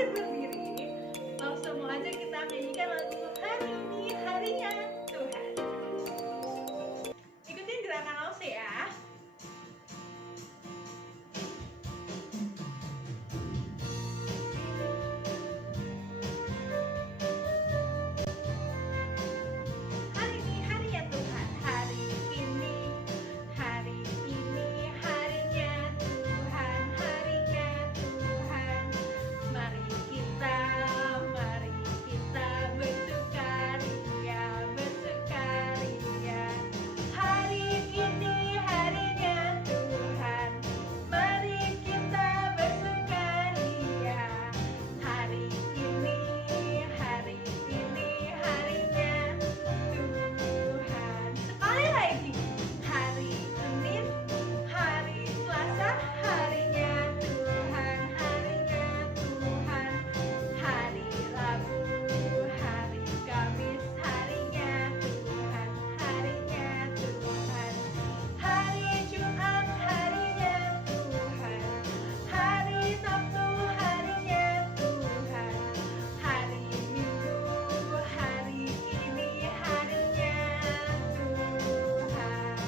bangkit berdiri, langsung aja kita nyanyikan lagu Hari Ini Harinya Tuhan. Ikutin gerakan Lause ya. Hari ini harinya Tuhan, hari ini harinya Tuhan, harinya Tuhan. Mari kita bersukaria, bersukaria. Hari ini harinya Tuhan, mari kita bersukaria. Hari ini harinya Tuhan. Sekali lagi, hari Senin, hari Selasa, harinya Tuhan, harinya Tuhan. Hari Rabu, hari Kamis, harinya Tuhan, harinya Tuhan. Hari Jumat, harinya Tuhan. Hari Sabtu, harinya Tuhan. Hari Minggu, hari ini harinya Tuhan.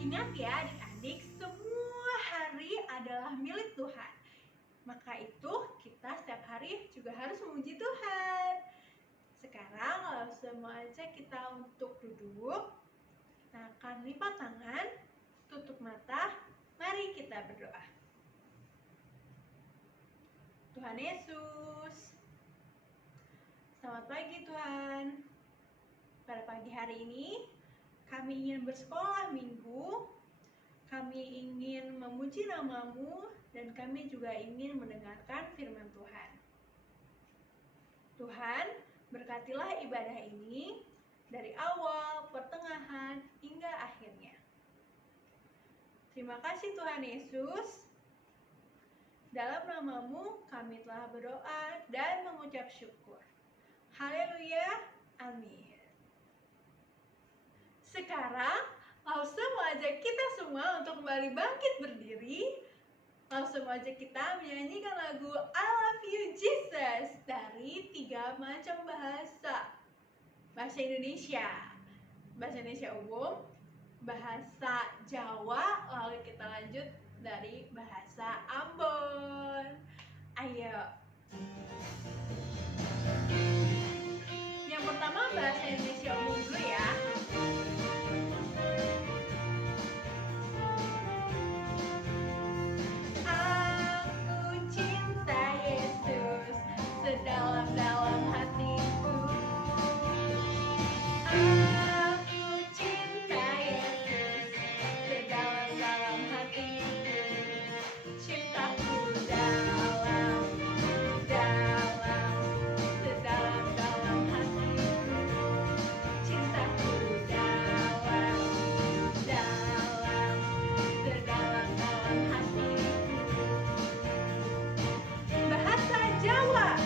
Ingat ya adik-adik, semua hari adalah milik Tuhan. Maka itu kita setiap hari juga harus memuji Tuhan. Sekarang langsung aja kita untuk duduk. Kita akan lipat tangan, tutup mata. Mari kita berdoa. Tuhan Yesus, selamat pagi Tuhan. Pada pagi hari ini kami ingin bersekolah minggu, kami ingin memuji nama-Mu, dan kami juga ingin mendengarkan firman Tuhan. Tuhan, berkatilah ibadah ini dari awal, pertengahan, hingga akhirnya. Terima kasih Tuhan Yesus. Dalam nama-Mu kami telah berdoa dan mengucap syukur. Haleluya, amin. Sekarang langsung aja kita semua untuk kembali bangkit berdiri. Langsung aja kita menyanyikan lagu I Love You Jesus dari 3 macam bahasa. Bahasa Indonesia umum, bahasa Jawa, lalu kita lanjut dari bahasa Ambon. Ayo. Yang pertama bahasa Indonesia umum dulu ya. Aku cinta Yesus sedalam-dalam hatiku. Aku cinta Yesus sedalam-dalam hatiku. Cintaku dalam, sedalam-dalam hatiku. Cintaku dalam, sedalam-dalam hatiku. Bahasa Jawa.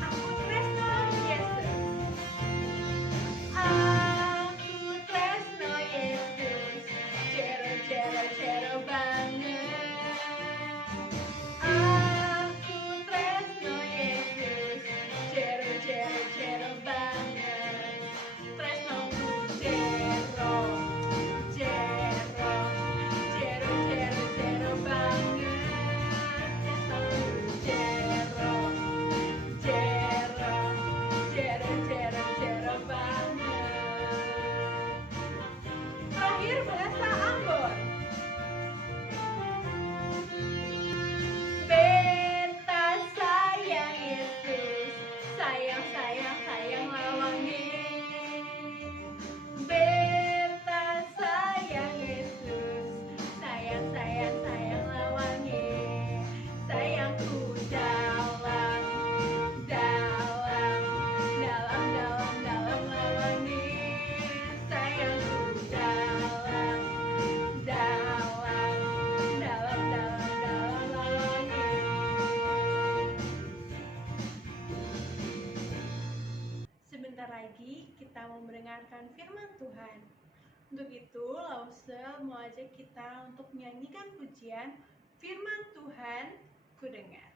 Aku tresno Yesus. Aku tresno Yesus. Jero banget. Aku tresno Yesus. Jero banget. Tresnoku jero banget. Tresnoku jero banget. Terakhir bahasa Ambon. Beta sayang Yesus, sayang lawange. Beta sayang Yesus, sayang lawange. Sayangku dalam lawange. Sayangku dalam lawange. Sebentar lagi kita mau mendengarkan firman Tuhan. Untuk itu, Lause mau ajak kita untuk menyanyikan pujian Firman Tuhan ku dengar.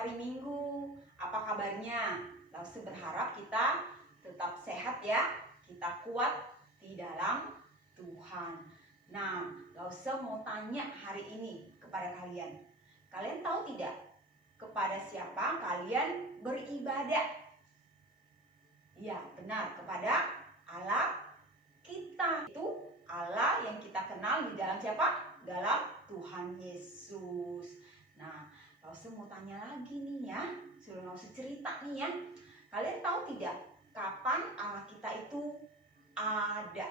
Hari Minggu, apa kabarnya? Lause berharap kita tetap sehat ya, kita kuat di dalam Tuhan. Nah, Lause mau tanya hari ini kepada kalian. Kalian tahu tidak kepada siapa kalian beribadah? Ya, benar, kepada Allah kita. Itu Allah yang kita kenal di dalam siapa? Dalam Tuhan Yesus. Nah, Lause mau tanya lagi nih ya, sebelum Lause cerita nih ya. Kalian tahu tidak kapan Allah kita itu ada?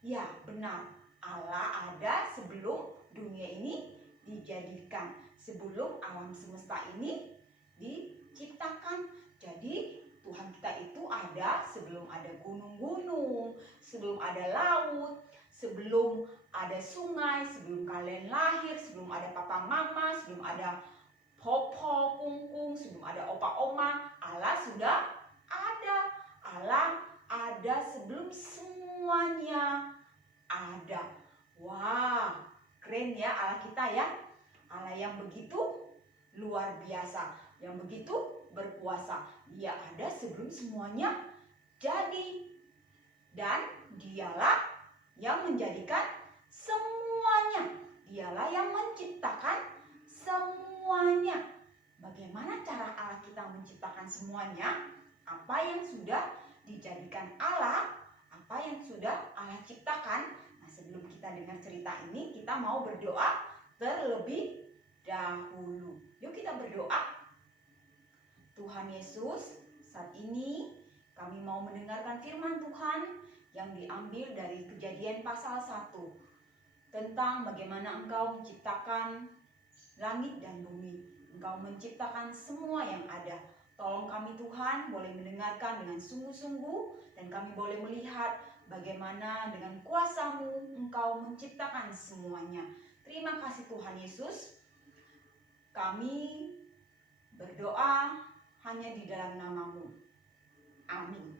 Ya, benar. Allah ada sebelum dunia ini dijadikan, sebelum alam semesta ini diciptakan. Jadi Tuhan kita itu ada sebelum ada gunung-gunung, sebelum ada laut, sebelum ada sungai, sebelum kalian lahir, sebelum ada papa mama, sebelum ada popo, kungkung, sebelum ada opa oma, Allah sudah ada. Allah ada sebelum semuanya ada. Wah, keren ya Allah kita ya. Allah yang begitu luar biasa, yang begitu berkuasa. Dia ada sebelum semuanya jadi. Dan dialah yang menjadikan semuanya. Dialah yang menciptakan semuanya. Bagaimana cara Allah kita menciptakan semuanya? Apa yang sudah dijadikan Allah, apa yang sudah Allah ciptakan. Nah, sebelum kita dengar cerita ini, kita mau berdoa terlebih dahulu. Yuk kita berdoa. Tuhan Yesus, saat ini kami mau mendengarkan firman Tuhan yang diambil dari Kejadian pasal 1 tentang bagaimana Engkau menciptakan langit dan bumi. Engkau menciptakan semua yang ada. Tolong kami Tuhan boleh mendengarkan dengan sungguh-sungguh, dan kami boleh melihat bagaimana dengan kuasa-Mu Engkau menciptakan semuanya. Terima kasih Tuhan Yesus. Kami berdoa hanya di dalam nama-Mu. Amin.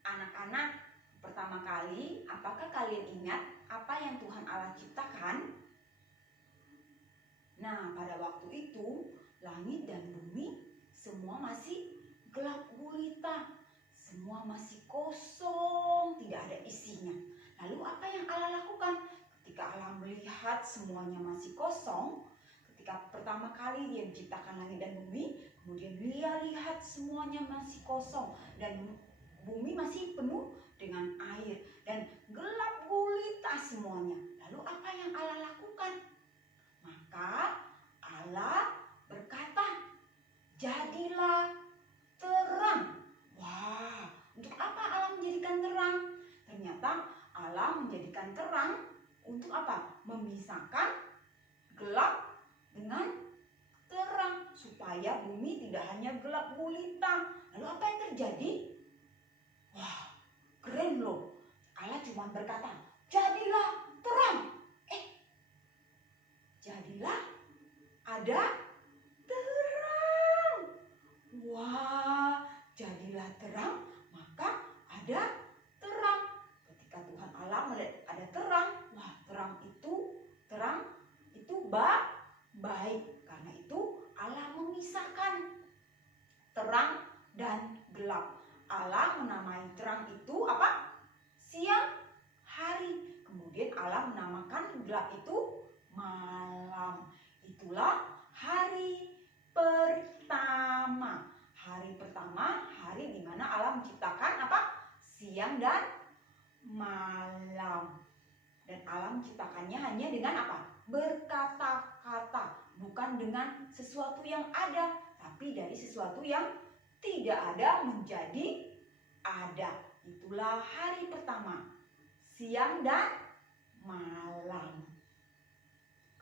Anak-anak, pertama kali, apakah kalian ingat apa yang Tuhan Allah ciptakan? Nah, pada waktu itu, langit dan bumi semua masih gelap gulita. Semua masih kosong, tidak ada isinya. Lalu apa yang Allah lakukan? Ketika Allah melihat semuanya masih kosong, ketika pertama kali Dia menciptakan langit dan bumi, kemudian Dia lihat semuanya masih kosong dan bumi masih penuh dengan air dan gelap gulita semuanya. Lalu apa yang Allah lakukan? Maka Allah berkata, jadilah terang. Wah, untuk apa Allah menjadikan terang? Ternyata Allah menjadikan terang untuk apa? Memisahkan gelap dengan terang, supaya bumi tidak hanya gelap gulita. Lalu apa yang terjadi? Wah, keren loh. Allah cuma berkata, jadilah terang. Jadilah ada terang. Wah, jadilah terang, maka ada terang. Ketika Tuhan Allah melihat ada terang, wah, terang itu baik. Karena itu Allah memisahkan terang dan gelap. Allah menamai terang itu apa? Siang hari. Kemudian Allah menamakan gelap itu malam. Itulah hari pertama. Hari pertama, hari di mana Allah menciptakan apa? Siang dan malam. Dan Allah menciptakannya hanya dengan apa? Berkata-kata, bukan dengan sesuatu yang ada, tapi dari sesuatu yang tidak ada menjadi ada. Itulah hari pertama, siang dan malam.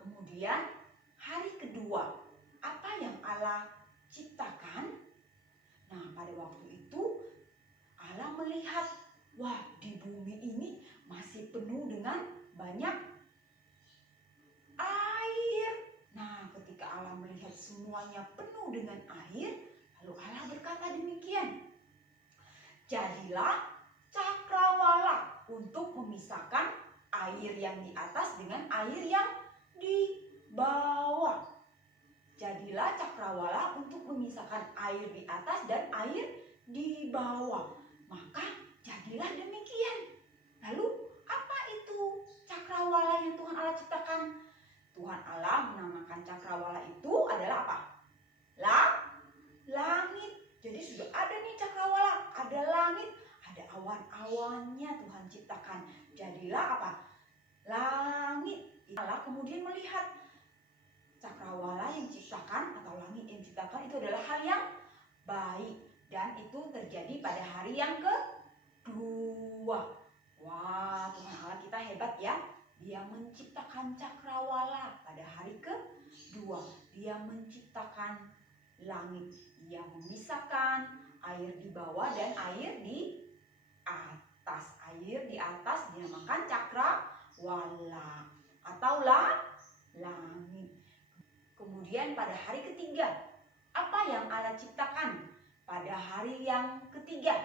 Kemudian hari kedua, apa yang Allah ciptakan? Nah, pada waktu itu Allah melihat, wah, di bumi ini masih penuh dengan banyak air. Nah, ketika Allah melihat semuanya penuh dengan air, lalu Allah berkata demikian, jadilah cakrawala untuk memisahkan air yang di atas dengan air yang di bawah. Jadilah cakrawala untuk memisahkan air di atas dan air di bawah. Maka jadilah demikian. Lalu apa itu cakrawala yang Tuhan Allah ciptakan? Tuhan Allah menamakan cakrawala itu adalah apa? Langit. Jadi sudah ada nih cakrawala, ada langit, ada awan-awannya Tuhan ciptakan. Jadilah apa? Langit. Allah kemudian melihat cakrawala yang diciptakan atau langit yang diciptakan itu adalah hal yang baik. Dan itu terjadi pada hari yang kedua. Wah, Tuhan Allah kita hebat ya. Dia menciptakan cakrawala pada hari kedua. Dia menciptakan langit. Dia memisahkan air di bawah dan air di atas. Air di atas dinamakan cakrawala atau langit. Kemudian pada hari ketiga, apa yang Allah ciptakan? Pada hari yang ketiga,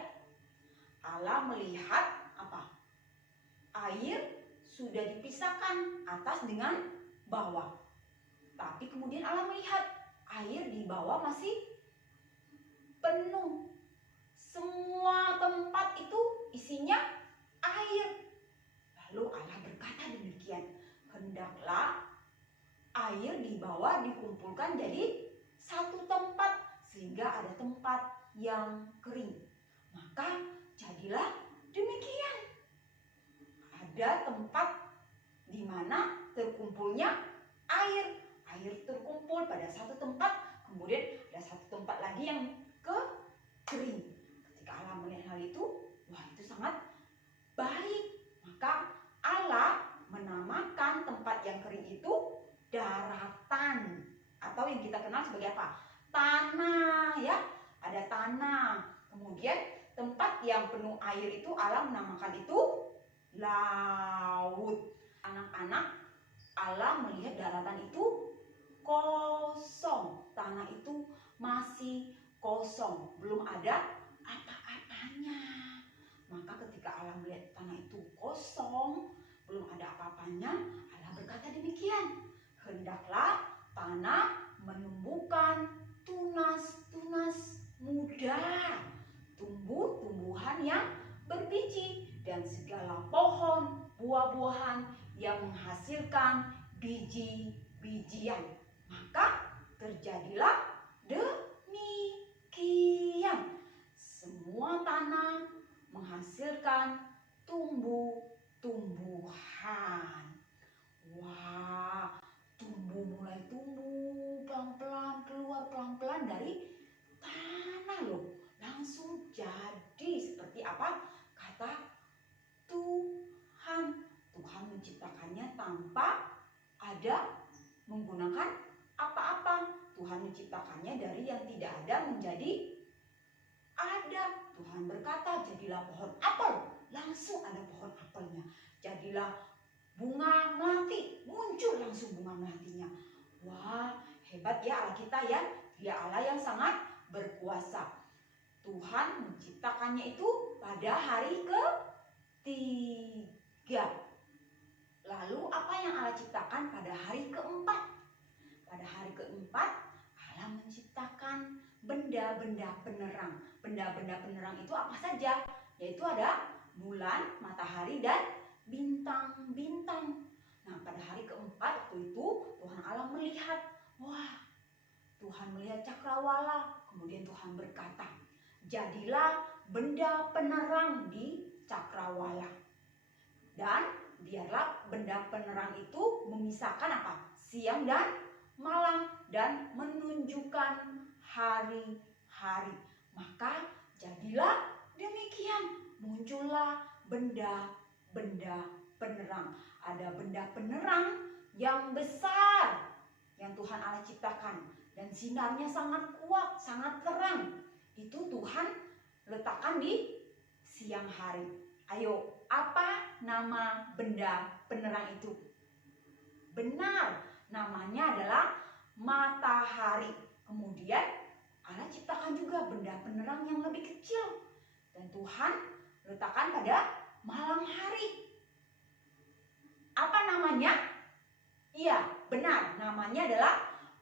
Allah melihat apa? Air sudah dipisahkan atas dengan bawah. Tapi kemudian Allah melihat air di bawah masih penuh. Semua tempat itu isinya air. Lalu Allah berkata demikian, hendaklah air di bawah dikumpulkan jadi satu tempat sehingga ada tempat yang kering. Maka jadilah demikian. Ada tempat di mana terkumpulnya air. Air terkumpul pada satu tempat, kemudian ada satu tempat lagi yang kering. Ketika Allah melihat hal itu, wah, itu sangat baik. Maka Allah menamakan tempat yang kering itu daratan, atau yang kita kenal sebagai apa? Tanah, ya. Ada tanah. Kemudian tempat yang penuh air itu Allah menamakan itu laut. Anak-anak, Allah melihat daratan itu kosong. Tanah itu masih kosong, belum ada apa-apanya. Maka ketika Allah melihat tanah itu kosong, belum ada apa-apanya, Allah berkata demikian, hendaklah tanah menumbuhkan tunas-tunas muda, tumbuh-tumbuhan yang berbiji, dan segala pohon buah-buahan yang menghasilkan biji-bijian. Maka terjadilah demikian. Semua tanah menghasilkan tumbuh-tumbuhan. Wah, mulai tumbuh pelan-pelan, keluar pelan-pelan dari tanah loh. Langsung jadi seperti apa kata Tuhan. Tuhan menciptakannya tanpa ada menggunakan apa-apa. Tuhan menciptakannya dari yang tidak ada menjadi ada. Tuhan berkata, jadilah pohon apel. Langsung ada pohon apelnya. Jadilah bunga melati, muncul langsung bunga melatinya. Wah, hebat ya Allah kita ya. Dia Allah yang sangat berkuasa. Tuhan menciptakannya itu pada hari ketiga. Lalu apa yang Allah ciptakan pada hari keempat? Pada hari keempat Allah menciptakan benda-benda penerang. Benda-benda penerang itu apa saja? Yaitu ada bulan, matahari, dan bintang-bintang. Nah, pada hari keempat waktu itu Tuhan Allah melihat, wah, Tuhan melihat cakrawala. Kemudian Tuhan berkata, jadilah benda penerang di cakrawala. Dan biarlah benda penerang itu memisahkan apa? Siang dan malam, dan menunjukkan hari-hari. Maka jadilah demikian. Muncullah benda-benda penerang. Ada benda penerang yang besar yang Tuhan Allah ciptakan, dan sinarnya sangat kuat, sangat terang. Itu Tuhan letakkan di siang hari. Ayo, apa nama benda penerang itu? Benar, namanya adalah matahari. Kemudian Allah ciptakan juga benda penerang yang lebih kecil, dan Tuhan letakkan pada malam hari. Apa namanya? Iya, benar, namanya adalah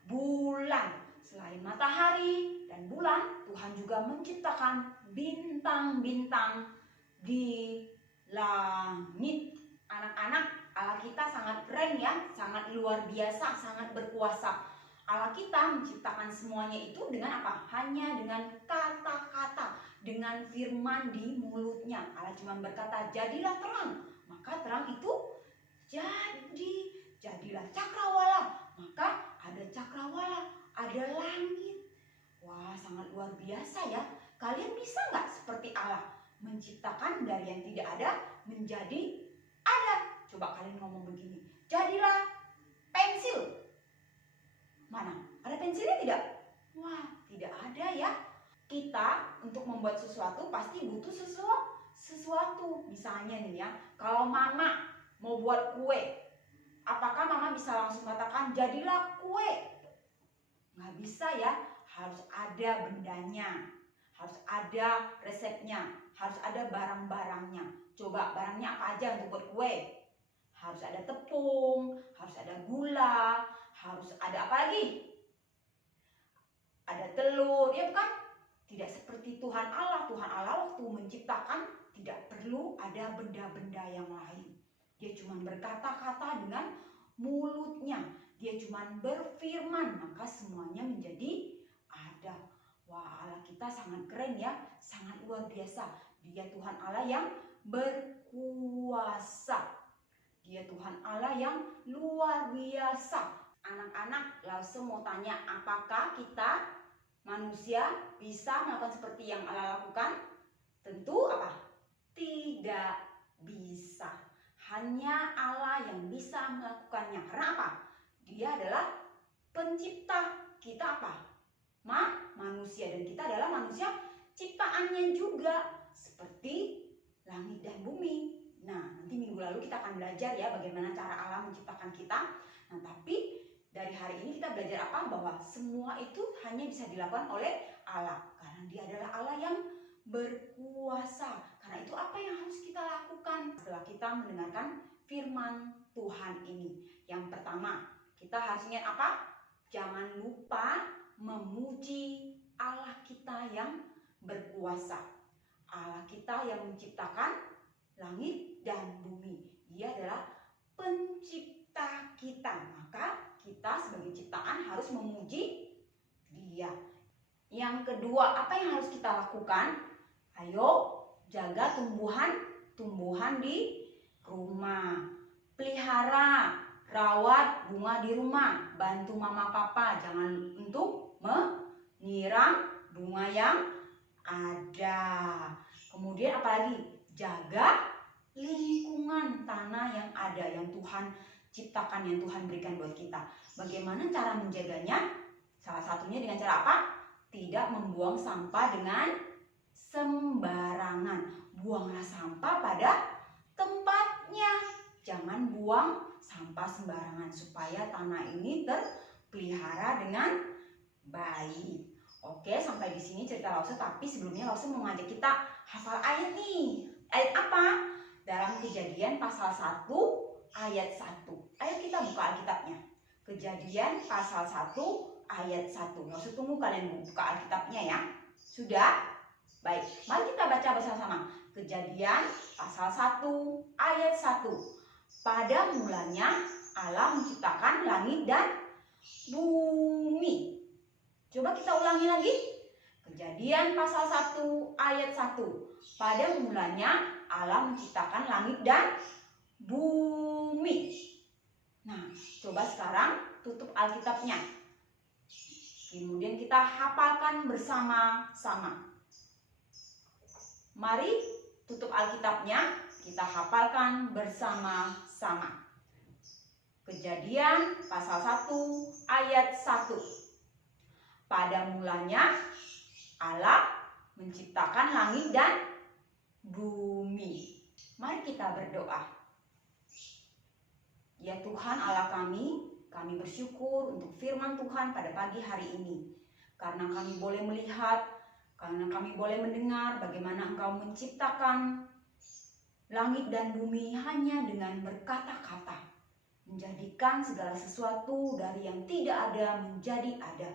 bulan. Selain matahari dan bulan, Tuhan juga menciptakan bintang-bintang di langit. Anak-anak, Allah kita sangat keren ya, sangat luar biasa, sangat berkuasa. Allah kita menciptakan semuanya itu dengan apa? Hanya dengan kata-kata, dengan firman di mulutnya. Allah cuma berkata, jadilah terang. Maka terang itu jadilah cakrawala. Maka ada cakrawala, ada langit. Wah, sangat luar biasa ya. Kalian bisa nggak seperti Allah menciptakan dari yang tidak ada menjadi ada? Coba kalian ngomong begini, jadilah pensil. Mana? Ada pensilnya tidak? Wah, tidak ada ya. Kita untuk membuat sesuatu pasti butuh sesuatu. Misalnya nih ya, kalau mama mau buat kue, apakah mama bisa langsung katakan jadilah kue? Nggak bisa ya, harus ada bendanya, harus ada resepnya, harus ada barang-barangnya. Coba barangnya apa aja untuk buat kue? Harus ada tepung, harus ada gula, harus ada apa lagi? Ada telur, ya bukan? Tidak seperti Tuhan Allah. Tuhan Allah waktu menciptakan tidak perlu ada benda-benda yang lain. Dia cuma berkata-kata dengan mulutnya. Dia cuma berfirman, maka semuanya menjadi ada. Wah, Allah kita sangat keren ya, sangat luar biasa. Dia Tuhan Allah yang berkuasa. Dia Tuhan Allah yang luar biasa. Anak-anak, langsung mau tanya, apakah kita manusia bisa melakukan seperti yang Allah lakukan? Tentu apa? Tidak bisa. Hanya Allah yang bisa melakukannya. Karena apa? Dia adalah pencipta. Kita apa? Manusia, dan kita adalah manusia ciptaannya juga, seperti langit dan bumi. Nah, nanti minggu lalu kita akan belajar ya bagaimana cara Allah menciptakan kita. Nah, tapi dari hari ini kita belajar apa? Bahwa semua itu hanya bisa dilakukan oleh Allah, karena Dia adalah Allah yang berkuasa. Karena itu apa yang harus kita lakukan setelah kita mendengarkan firman Tuhan ini? Yang pertama, kita harus ingat apa? Jangan lupa memuji Allah kita yang berkuasa. Allah kita yang menciptakan langit dan bumi. Dia adalah pencipta kita. Maka kita sebagai ciptaan harus memuji Dia. Yang kedua, apa yang harus kita lakukan? Ayo jaga tumbuhan di rumah. Pelihara, rawat bunga di rumah. Bantu mama papa, jangan untuk menyiram bunga yang ada. Kemudian apalagi? Jaga lingkungan tanah yang ada, yang Tuhan ciptakan, yang Tuhan berikan buat kita. Bagaimana cara menjaganya? Salah satunya dengan cara apa? Tidak membuang sampah dengan sembarangan. Buanglah sampah pada tempatnya. Jangan buang sampah sembarangan supaya tanah ini terpelihara dengan baik. Oke, sampai di sini cerita Lause, tapi sebelumnya Lause mau ngajak kita hafal ayat nih. Ayat apa? Dalam Kejadian pasal 1 ayat 1. Ayo kita buka Alkitabnya. Kejadian pasal 1 ayat 1. Nggak usah tunggu kalian buka Alkitabnya ya. Sudah? Baik, mari kita baca bersama-sama. Kejadian pasal 1 ayat 1. Pada mulanya Allah menciptakan langit dan bumi. Coba kita ulangi lagi. Kejadian pasal 1 ayat 1. Pada mulanya Allah menciptakan langit dan bumi. Nah, coba sekarang tutup Alkitabnya. Kemudian kita hafalkan bersama-sama. Mari tutup Alkitabnya, kita hafalkan bersama-sama. Kejadian pasal 1 ayat 1. Pada mulanya Allah menciptakan langit dan bumi. Mari kita berdoa. Ya Tuhan Allah kami bersyukur untuk firman Tuhan pada pagi hari ini. Karena kami boleh melihat, karena kami boleh mendengar bagaimana Engkau menciptakan langit dan bumi hanya dengan berkata-kata. Menjadikan segala sesuatu dari yang tidak ada menjadi ada.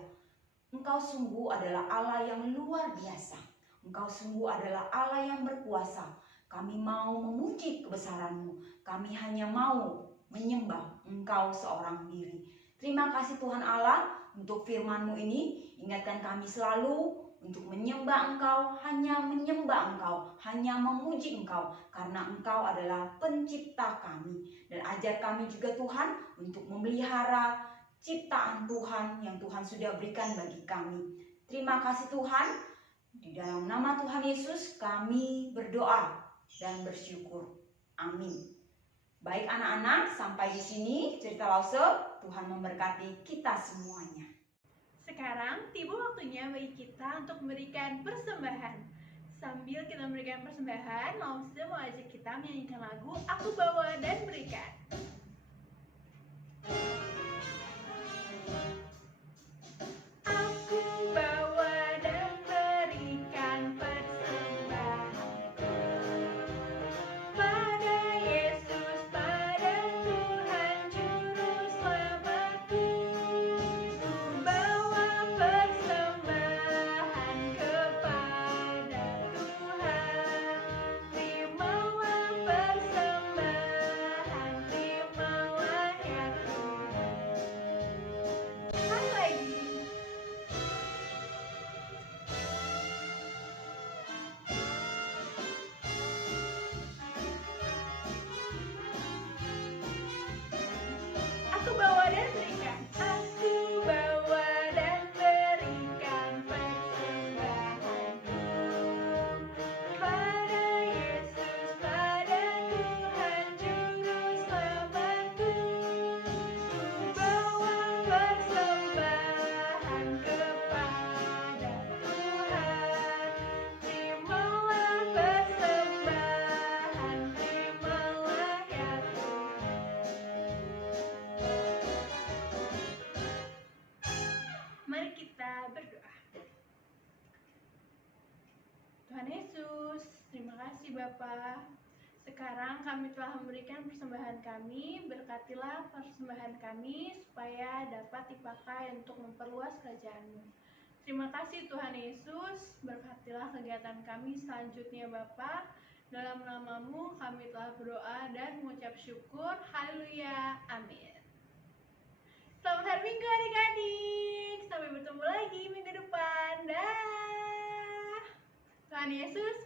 Engkau sungguh adalah Allah yang luar biasa. Engkau sungguh adalah Allah yang berkuasa. Kami mau memuji kebesaran-Mu. Kami hanya mau menyembah Engkau seorang diri. Terima kasih Tuhan Allah untuk firman-Mu ini. Ingatkan kami selalu untuk menyembah Engkau, hanya menyembah Engkau, hanya memuji Engkau, karena Engkau adalah pencipta kami. Dan ajar kami juga Tuhan untuk memelihara ciptaan Tuhan yang Tuhan sudah berikan bagi kami. Terima kasih Tuhan, di dalam nama Tuhan Yesus kami berdoa dan bersyukur. Amin. Baik anak-anak, sampai di sini cerita Lause. Tuhan memberkati kita semuanya. Sekarang tiba waktunya bagi kita untuk memberikan persembahan. Sambil kita memberikan persembahan, Lause mau ajak kita menyanyikan lagu Aku Bawa dan Berikan. Aku bawa dan berikan persembahanku pada Yesus, pada Tuhan Juru Selamatku. Ku bawa persembahan kepada Tuhan. Terimalah persembahan, terimalah ya Tuhan. Sekali lagi. Aku bawa dan berikan. Aku bawa dan berikan persembahanku pada Yesus, pada Tuhan Juru Selamatku. Ku bawa persembahan kepada Tuhan. Terimalah persembahan, terimalah ya Tuhan. Mari kita berdoa. Tuhan Yesus, terima kasih Bapa. Sekarang kami telah memberikan persembahan kami, berkatilah persembahan kami supaya dapat dipakai untuk memperluas kerajaan-Mu. Terima kasih Tuhan Yesus, berkatilah kegiatan kami selanjutnya Bapa. Dalam nama-Mu kami telah berdoa dan mengucap syukur. Haleluya. Amin. Selamat hari Minggu adik-adik. Sampai bertemu lagi minggu depan. Dah. Tuhan Yesus